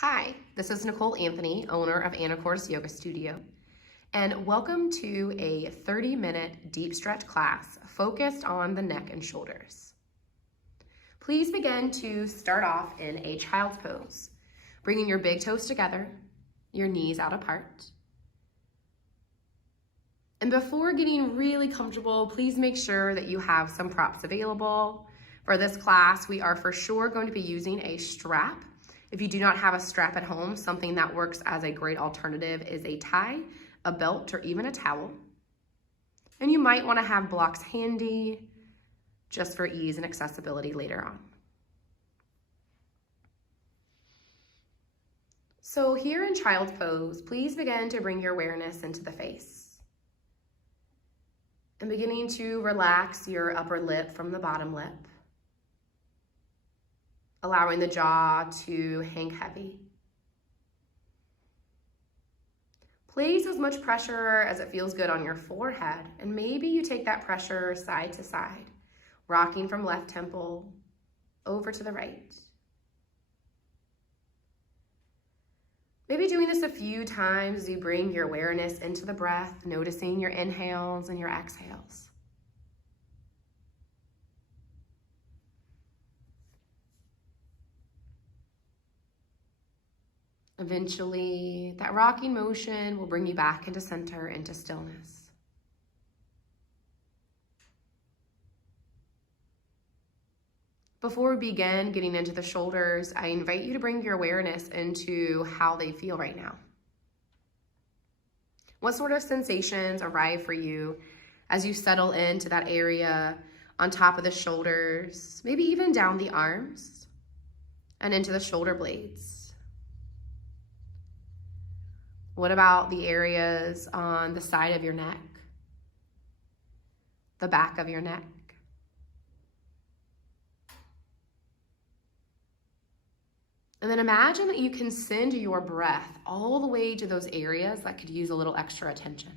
Hi, this is Nicole Anthony, owner of Anacor's Yoga Studio, and welcome to a 30-minute deep stretch class focused on the neck and shoulders. Please begin to start off in a child's pose, bringing your big toes together, your knees out apart. And before getting really comfortable, please make sure that you have some props available. For this class, we are for sure going to be using a strap. If you do not have a strap at home, something that works as a great alternative is a tie, a belt, or even a towel. And you might want to have blocks handy just for ease and accessibility later on. So here in child's pose, please begin to bring your awareness into the face. And beginning to relax your upper lip from the bottom lip, allowing the jaw to hang heavy. Place as much pressure as it feels good on your forehead, and maybe you take that pressure side to side, rocking from left temple over to the right. Maybe doing this a few times as you bring your awareness into the breath, noticing your inhales and your exhales. Eventually, that rocking motion will bring you back into center, into stillness. Before we begin getting into the shoulders, I invite you to bring your awareness into how they feel right now. What sort of sensations arrive for you as you settle into that area on top of the shoulders, maybe even down the arms and into the shoulder blades? What about the areas on the side of your neck, the back of your neck? And then imagine that you can send your breath all the way to those areas that could use a little extra attention.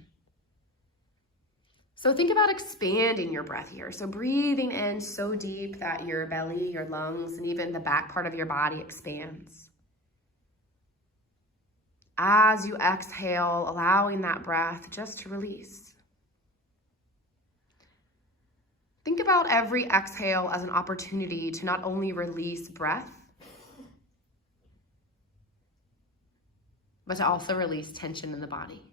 So think about expanding your breath here. So breathing in so deep that your belly, your lungs, and even the back part of your body expands. As you exhale, allowing that breath just to release. Think about every exhale as an opportunity to not only release breath, but to also release tension in the body.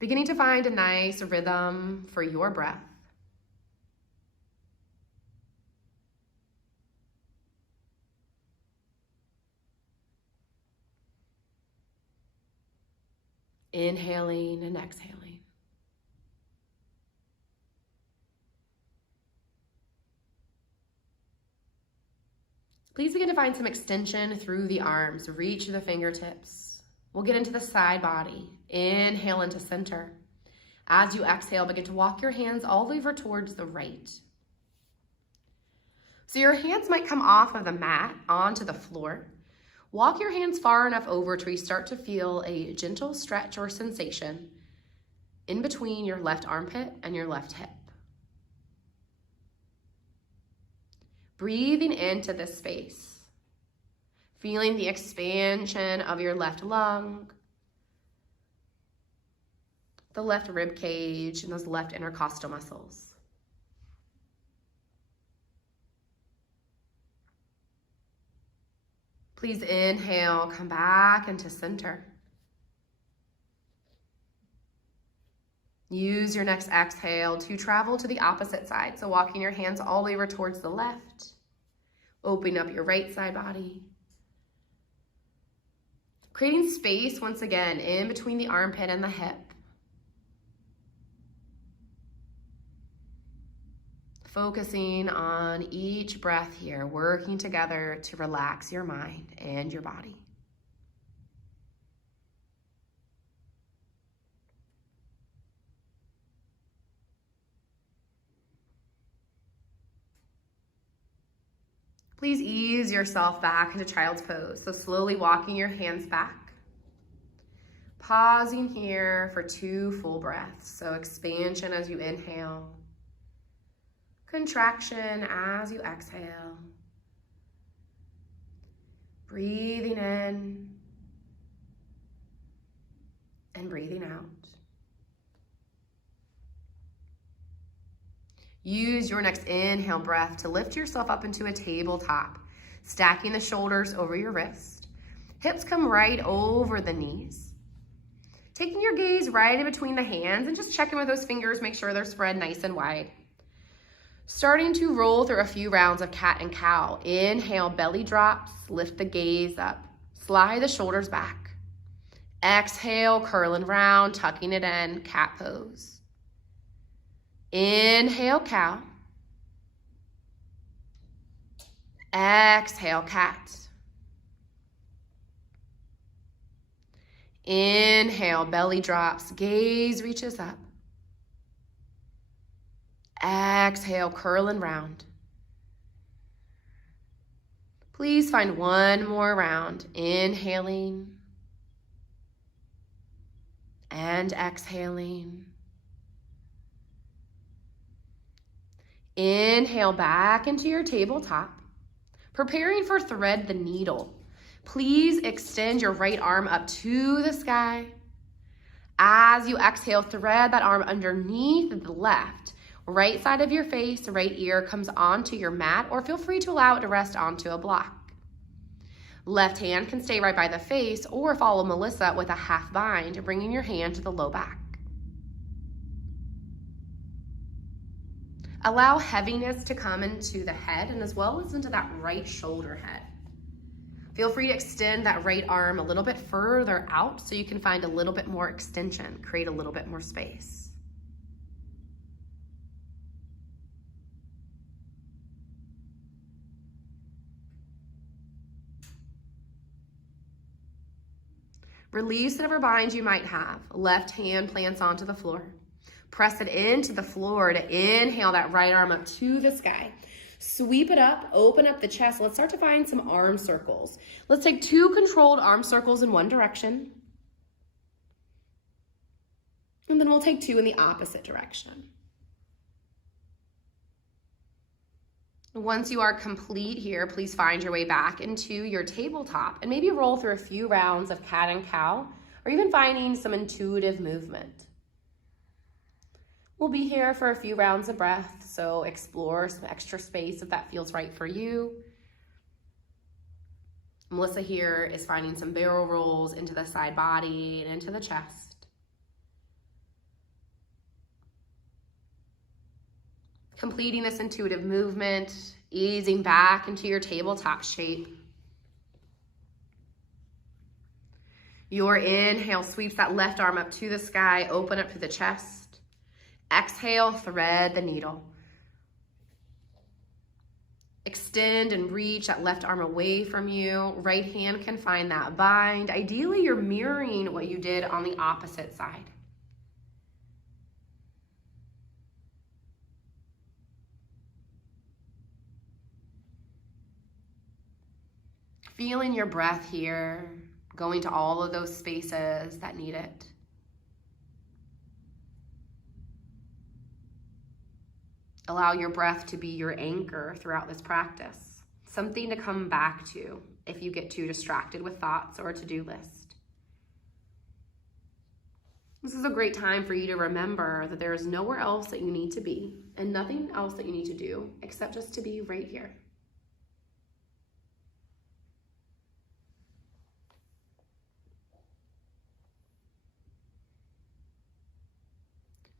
Beginning to find a nice rhythm for your breath. Inhaling and exhaling. Please begin to find some extension through the arms. Reach the fingertips. We'll get into the side body. Inhale into center. As you exhale, begin to walk your hands all the way over towards the right. So your hands might come off of the mat onto the floor. Walk your hands far enough over till you start to feel a gentle stretch or sensation in between your left armpit and your left hip. Breathing into this space, feeling the expansion of your left lung, the left rib cage, and those left intercostal muscles. Please inhale, come back into center. Use your next exhale to travel to the opposite side. So walking your hands all the way over towards the left. Open up your right side body. Creating space once again in between the armpit and the hip. Focusing on each breath here, working together to relax your mind and your body. Please ease yourself back into child's pose. So slowly walking your hands back. Pausing here for 2 full breaths. So expansion as you inhale. contraction as you exhale. Breathing in and breathing out. Use your next inhale breath to lift yourself up into a tabletop, stacking the shoulders over your wrist. Hips come right over the knees. Taking your gaze right in between the hands and just checking with those fingers, make sure they're spread nice and wide. Starting to roll through a few rounds of cat and cow. Inhale, belly drops, lift the gaze up. Slide the shoulders back. Exhale, curl and round, tucking it in, cat pose. Inhale, cow. Exhale, cat. Inhale, belly drops, gaze reaches up. Exhale, curl and round. Please find one more round. Inhaling and exhaling. Inhale back into your tabletop. Preparing for thread the needle. Please extend your right arm up to the sky. As you exhale, thread that arm underneath the left. Right side of your face, right ear comes onto your mat, or feel free to allow it to rest onto a block. Left hand can stay right by the face, or follow Melissa with a half bind, bringing your hand to the low back. Allow heaviness to come into the head and as well as into that right shoulder head. Feel free to extend that right arm a little bit further out so you can find a little bit more extension, create a little bit more space. Release whatever bind you might have. Left hand plants onto the floor. Press it into the floor to inhale that right arm up to the sky. Sweep it up, open up the chest. Let's start to find some arm circles. Let's take 2 controlled arm circles in one direction. And then we'll take 2 in the opposite direction. Once you are complete here, please find your way back into your tabletop and maybe roll through a few rounds of cat and cow, or even finding some intuitive movement. We'll be here for a few rounds of breath, so explore some extra space if that feels right for you. Melissa here is finding some barrel rolls into the side body and into the chest. Completing this intuitive movement, easing back into your tabletop shape. Your inhale sweeps that left arm up to the sky, open up to the chest. Exhale, thread the needle. Extend and reach that left arm away from you. Right hand can find that bind. Ideally, you're mirroring what you did on the opposite side. Feeling your breath here, going to all of those spaces that need it. Allow your breath to be your anchor throughout this practice, something to come back to if you get too distracted with thoughts or a to-do list. This is a great time for you to remember that there is nowhere else that you need to be and nothing else that you need to do except just to be right here.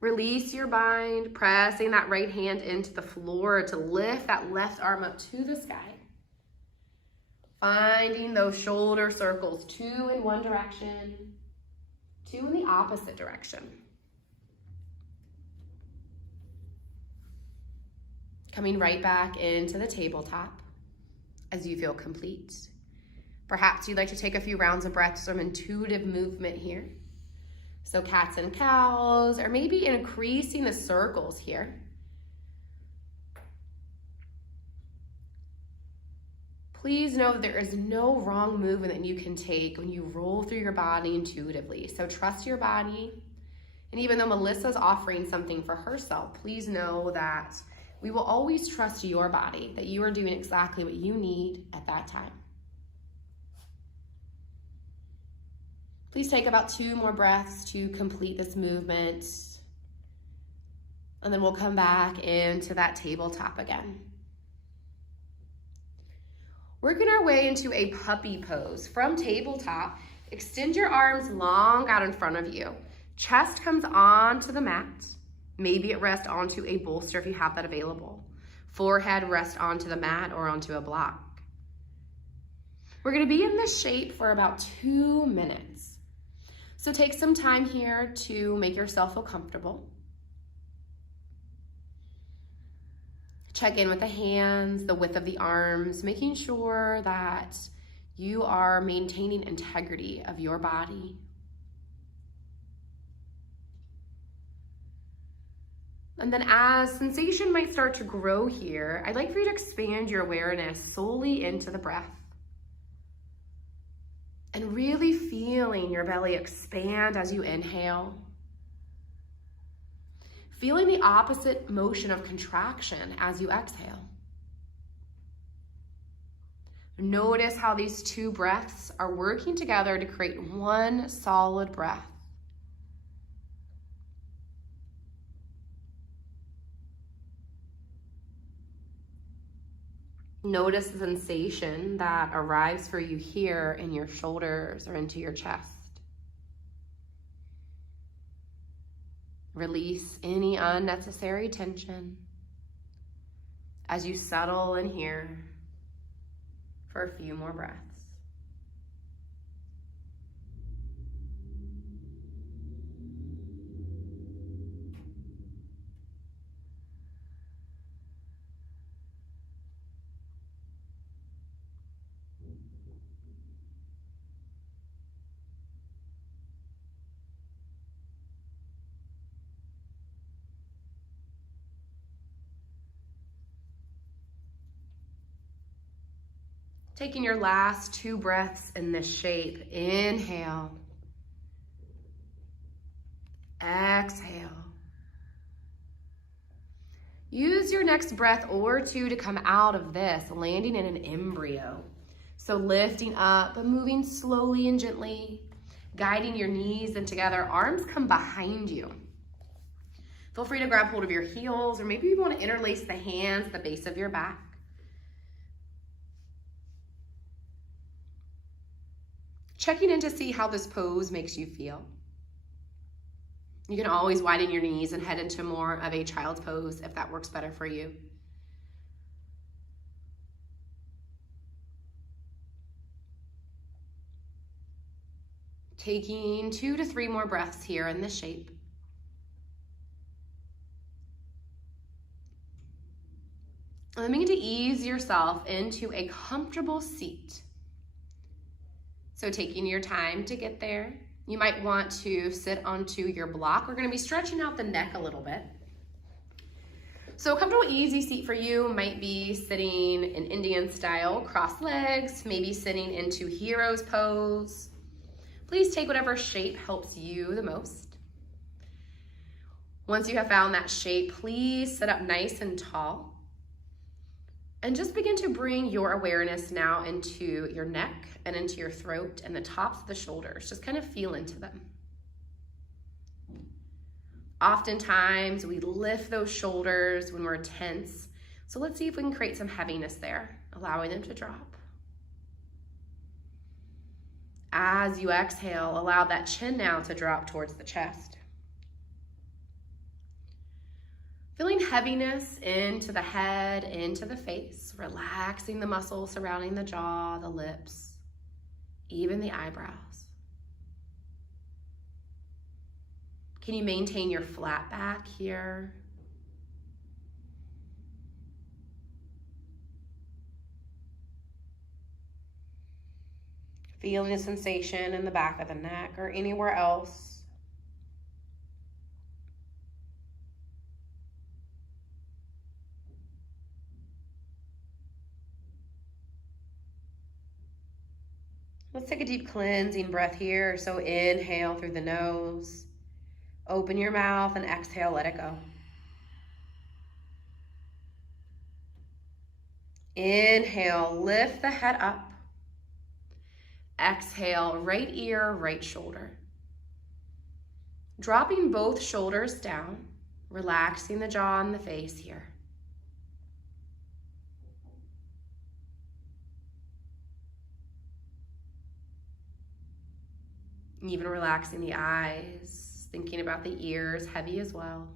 Release your bind, pressing that right hand into the floor to lift that left arm up to the sky. Finding those shoulder circles, 2 in one direction, 2 in the opposite direction. Coming right back into the tabletop as you feel complete. Perhaps you'd like to take a few rounds of breath, some intuitive movement here. So cats and cows, or maybe increasing the circles here. Please know that there is no wrong movement that you can take when you roll through your body intuitively. So trust your body. And even though Melissa's offering something for herself, please know that We will always trust your body, that you are doing exactly what you need at that time. Please take about 2 more breaths to complete this movement. And then we'll come back into that tabletop again. Working our way into a puppy pose. From tabletop, extend your arms long out in front of you. Chest comes onto the mat. Maybe it rests onto a bolster if you have that available. Forehead rests onto the mat or onto a block. We're gonna be in this shape for about 2 minutes. So take some time here to make yourself feel comfortable. Check in with the hands, the width of the arms, making sure that you are maintaining integrity of your body. And then as sensation might start to grow here, I'd like for you to expand your awareness solely into the breath. And really feeling your belly expand as you inhale. Feeling the opposite motion of contraction as you exhale. Notice how these 2 breaths are working together to create one solid breath. Notice the sensation that arrives for you here in your shoulders or into your chest. Release any unnecessary tension as you settle in here for a few more breaths. Taking your last 2 breaths in this shape. Inhale. Exhale. Use your next breath or 2 to come out of this, landing in an embryo. So lifting up, but moving slowly and gently, guiding your knees in together. Arms come behind you. Feel free to grab hold of your heels, or maybe you want to interlace the hands at the base of your back. Checking in to see how this pose makes you feel. You can always widen your knees and head into more of a child's pose if that works better for you. Taking 2 to 3 more breaths here in this shape. And then begin to ease yourself into a comfortable seat. So taking your time to get there. You might want to sit onto your block. We're gonna be stretching out the neck a little bit. So a comfortable, easy seat for you might be sitting in Indian style, crossed legs, maybe sitting into hero's pose. Please take whatever shape helps you the most. Once you have found that shape, please sit up nice and tall. And just begin to bring your awareness now into your neck and into your throat and the tops of the shoulders. Just kind of feel into them. Oftentimes we lift those shoulders when we're tense. So let's see if we can create some heaviness there, allowing them to drop. As you exhale, allow that chin now to drop towards the chest. Feeling heaviness into the head, into the face, relaxing the muscles surrounding the jaw, the lips, even the eyebrows. Can you maintain your flat back here? Feeling a sensation in the back of the neck or anywhere else. Let's take a deep cleansing breath here. So inhale through the nose, open your mouth, and exhale, let it go. Inhale, lift the head up. Exhale, right ear, right shoulder. Dropping both shoulders down, relaxing the jaw and the face here. Even relaxing the eyes, thinking about the ears, heavy as well.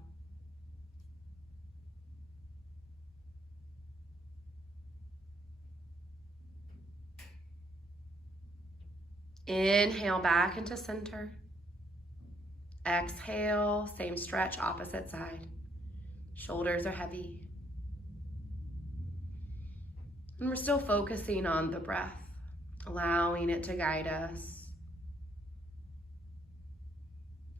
Inhale back into center. Exhale, same stretch, opposite side. Shoulders are heavy. And we're still focusing on the breath, allowing it to guide us.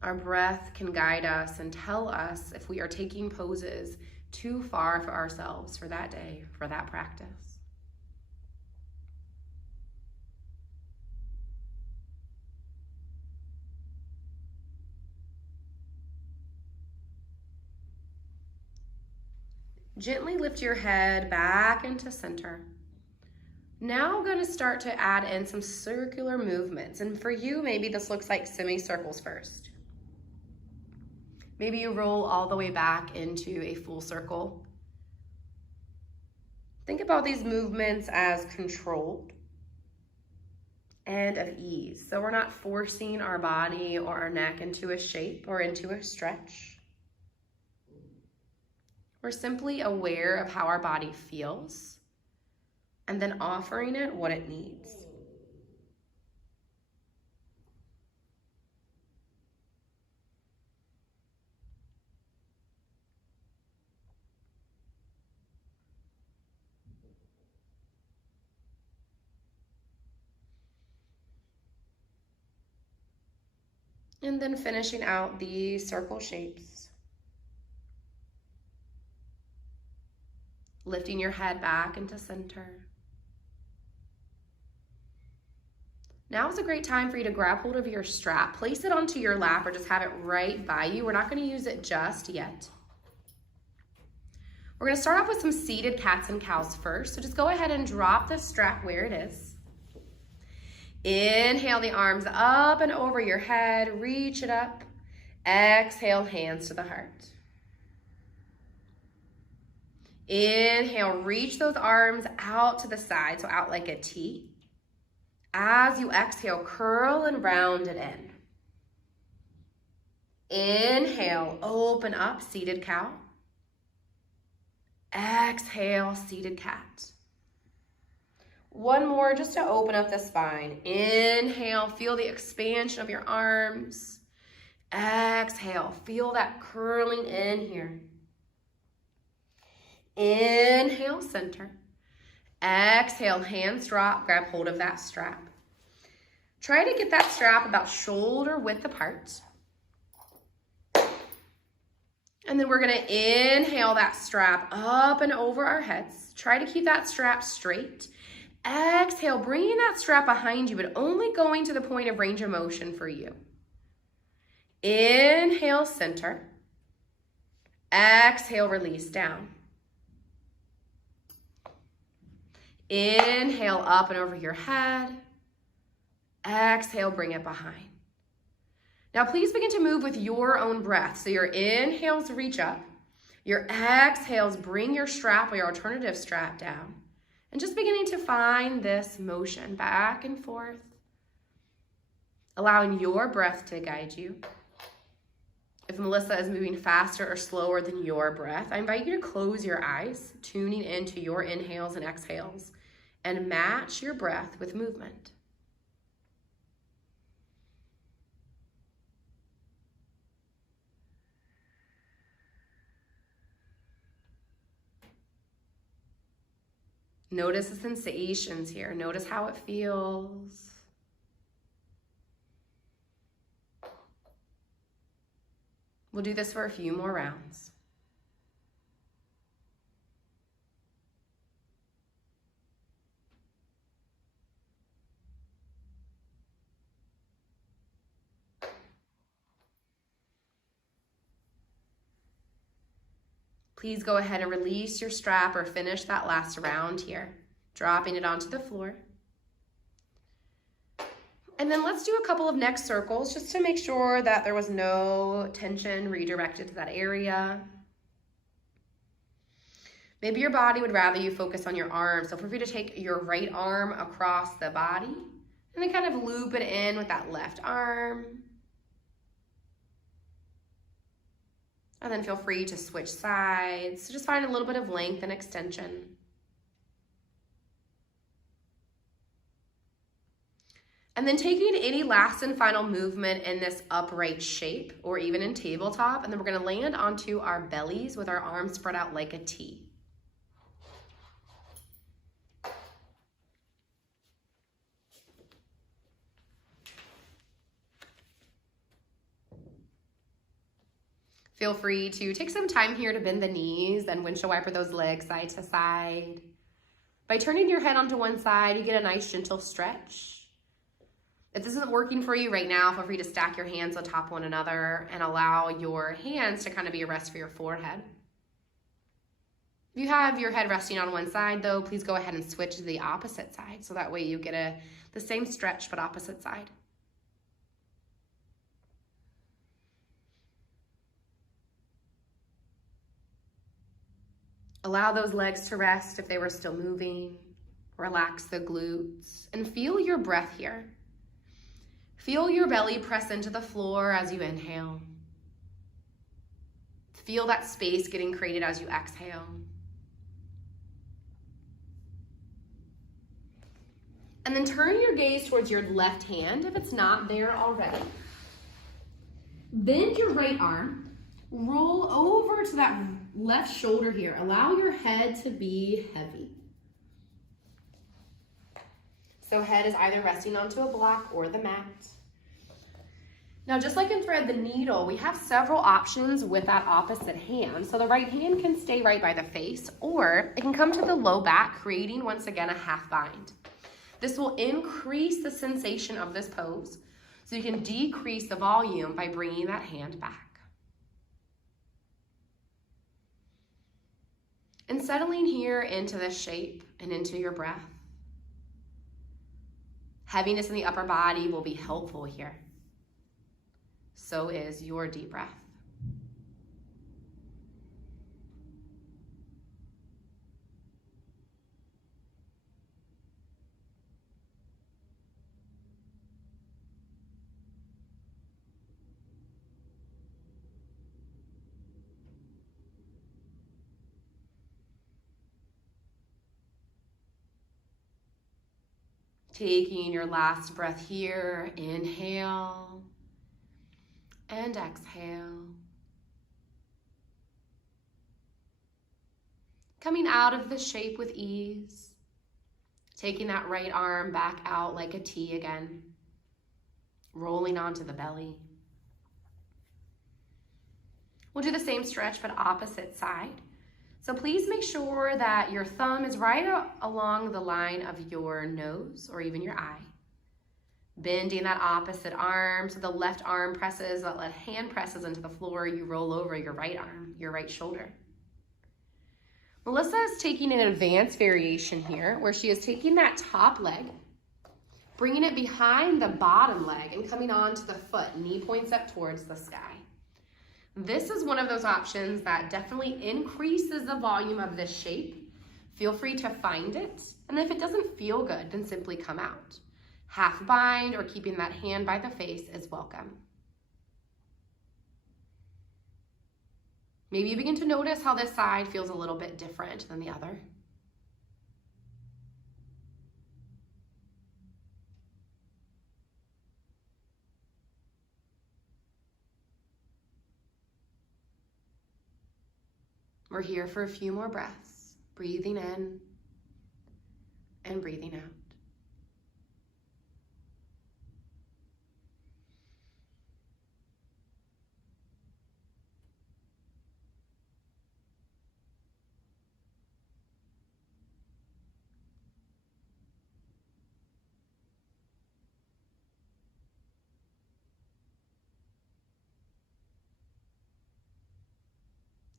Our breath can guide us and tell us if we are taking poses too far for ourselves for that day, for that practice. Gently lift your head back into center. Now I'm going to start to add in some circular movements. And for you, maybe this looks like semicircles first. Maybe you roll all the way back into a full circle. Think about these movements as controlled and of ease. So we're not forcing our body or our neck into a shape or into a stretch. We're simply aware of how our body feels and then offering it what it needs. And then finishing out the circle shapes. Lifting your head back into center. Now is a great time for you to grab hold of your strap. Place it onto your lap or just have it right by you. We're not going to use it just yet. We're going to start off with some seated cats and cows first. So just go ahead and drop the strap where it is. Inhale the arms up and over your head. Reach it up. Exhale, hands to the heart. Inhale, reach those arms out to the side, so out like a T. As you exhale, curl and round it in. Inhale, open up, seated cow. Exhale, seated cat. One more just to open up the spine. Inhale, feel the expansion of your arms. Exhale, feel that curling in here. Inhale, center. Exhale, hands drop, grab hold of that strap. Try to get that strap about shoulder width apart. And then we're gonna inhale that strap up and over our heads. Try to keep that strap straight. Exhale, bringing that strap behind you, but only going to the point of range of motion for you. Inhale, center. Exhale, release down. Inhale, up and over your head. Exhale, bring it behind. Now please begin to move with your own breath. So your inhales reach up. Your exhales bring your strap or your alternative strap down. And just beginning to find this motion back and forth. Allowing your breath to guide you. If Melissa is moving faster or slower than your breath, I invite you to close your eyes, tuning into your inhales and exhales, and match your breath with movement. Notice the sensations here. Notice how it feels. We'll do this for a few more rounds. Please go ahead and release your strap or finish that last round here, dropping it onto the floor. And then let's do a couple of neck circles just to make sure that there was no tension redirected to that area. Maybe your body would rather you focus on your arms. So feel free to take your right arm across the body and then kind of loop it in with that left arm. And then feel free to switch sides. So just find a little bit of length and extension. And then taking any last and final movement in this upright shape or even in tabletop, and then we're gonna land onto our bellies with our arms spread out like a T. Feel free to take some time here to bend the knees and windshield wiper those legs side to side. By turning your head onto one side, you get a nice gentle stretch. If this isn't working for you right now, feel free to stack your hands on top of one another and allow your hands to kind of be a rest for your forehead. If you have your head resting on one side though, please go ahead and switch to the opposite side so that way you get the same stretch but opposite side. Allow those legs to rest if they were still moving. Relax the glutes and feel your breath here. Feel your belly press into the floor as you inhale. Feel that space getting created as you exhale. And then turn your gaze towards your left hand if it's not there already. Bend your right arm, roll over to that left shoulder here. Allow your head to be heavy. So head is either resting onto a block or the mat. Now, just like in thread the needle, we have several options with that opposite hand. So the right hand can stay right by the face, or it can come to the low back, creating once again a half bind. This will increase the sensation of this pose, so you can decrease the volume by bringing that hand back. And settling here into this shape and into your breath. Heaviness in the upper body will be helpful here. So is your deep breath. Taking your last breath here, inhale and exhale. Coming out of the shape with ease. Taking that right arm back out like a T again. Rolling onto the belly. We'll do the same stretch but opposite side. So please make sure that your thumb is right along the line of your nose or even your eye. Bending that opposite arm so the left arm presses, that left hand presses into the floor. You roll over your right arm, your right shoulder. Melissa is taking an advanced variation here where she is taking that top leg, bringing it behind the bottom leg and coming onto the foot, knee points up towards the sky. This is one of those options that definitely increases the volume of this shape. Feel free to find it. And if it doesn't feel good, then simply come out. Half bind or keeping that hand by the face is welcome. Maybe you begin to notice how this side feels a little bit different than the other. We're here for a few more breaths, breathing in and breathing out.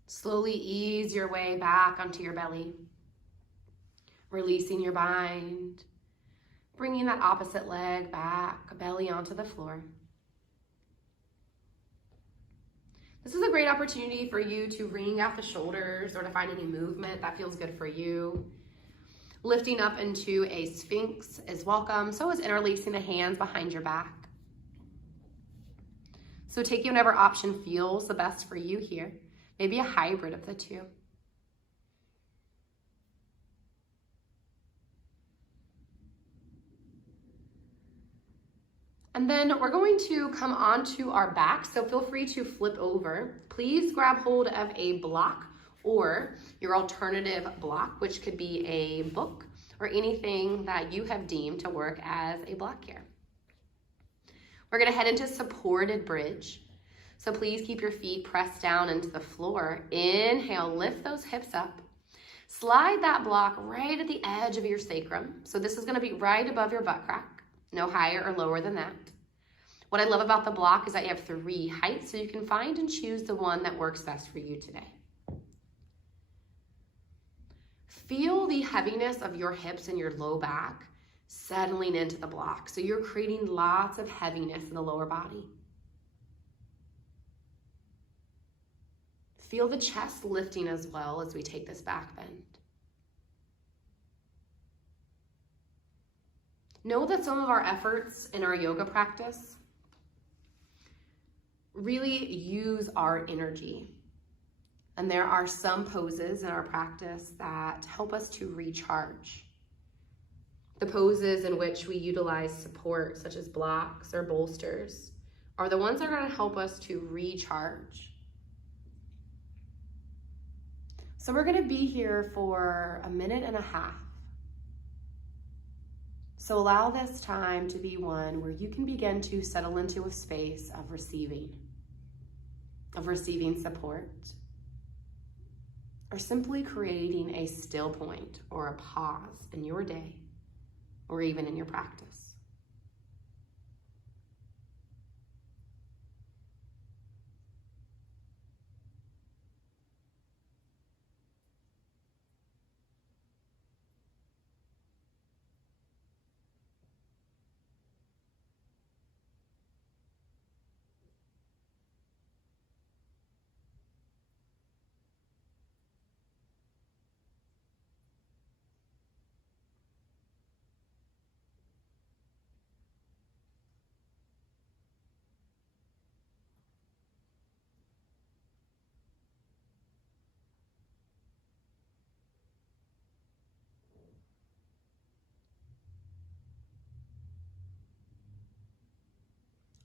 Slowly ease your way back onto your belly, releasing your bind, bringing that opposite leg back, belly onto the floor. This is a great opportunity for you to wring out the shoulders or to find any movement that feels good for you. Lifting up into a sphinx is welcome. So is interlacing the hands behind your back. So taking whatever option feels the best for you here. Maybe a hybrid of the two. And then we're going to come onto our back, so feel free to flip over. Please grab hold of a block or your alternative block, which could be a book or anything that you have deemed to work as a block here. We're gonna head into supported bridge. So please keep your feet pressed down into the floor. Inhale, lift those hips up. Slide that block right at the edge of your sacrum. So this is gonna be right above your butt crack. No higher or lower than that. What I love about the block is that you have 3 heights, so you can find and choose the one that works best for you today. Feel the heaviness of your hips and your low back settling into the block. So you're creating lots of heaviness in the lower body. Feel the chest lifting as well as we take this back bend. Know that some of our efforts in our yoga practice really use our energy. And there are some poses in our practice that help us to recharge. The poses in which we utilize support, such as blocks or bolsters, are the ones that are going to help us to recharge. So we're going to be here for 1.5 minutes. So allow this time to be one where you can begin to settle into a space of receiving support, or simply creating a still point or a pause in your day, or even in your practice.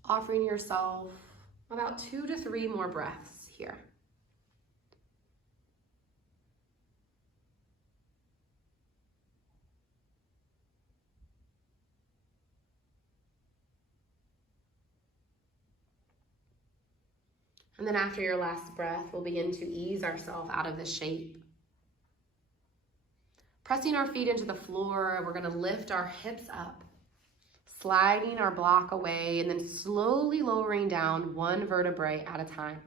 Offering yourself about 2 to 3 more breaths here. And then after your last breath, we'll begin to ease ourselves out of this shape. Pressing our feet into the floor, we're going to lift our hips up, sliding our block away, and then slowly lowering down 1 vertebrae at a time.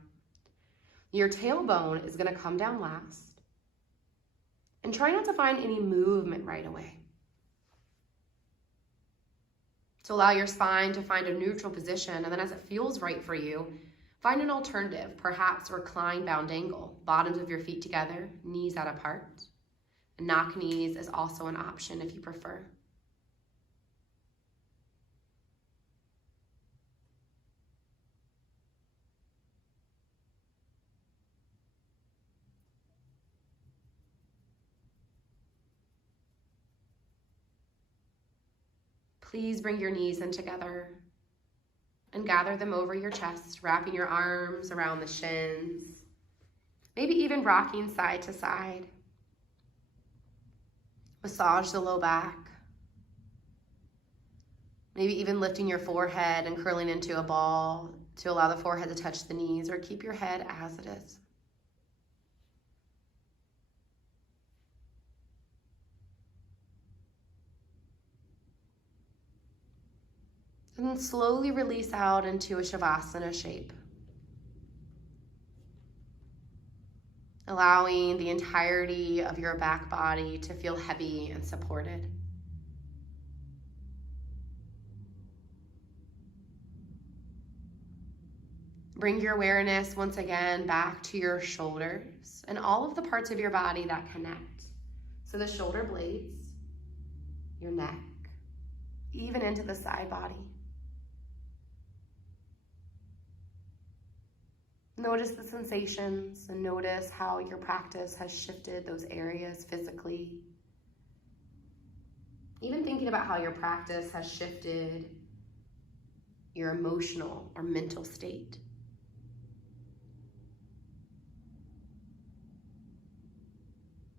Your tailbone is going to come down last. And try not to find any movement right away. So allow your spine to find a neutral position, and then as it feels right for you, find an alternative, perhaps recline bound angle. Bottoms of your feet together, knees out apart. Knock knees is also an option if you prefer. Please bring your knees in together and gather them over your chest, wrapping your arms around the shins, maybe even rocking side to side. Massage the low back, maybe even lifting your forehead and curling into a ball to allow the forehead to touch the knees, or keep your head as it is. And then slowly release out into a Shavasana shape. allowing the entirety of your back body to feel heavy and supported. Bring your awareness once again back to your shoulders and all of the parts of your body that connect. So the shoulder blades, your neck, even into the side body. Notice the sensations and notice how your practice has shifted those areas physically. Even thinking about how your practice has shifted your emotional or mental state.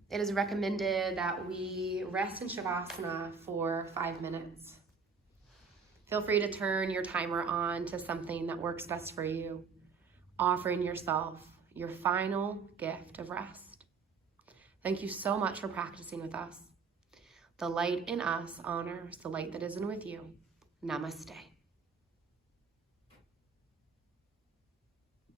It is recommended that we rest in Shavasana for 5 minutes. Feel free to turn your timer on to something that works best for you, offering yourself your final gift of rest. Thank you so much for practicing with us. The light in us honors the light that is in with you. Namaste.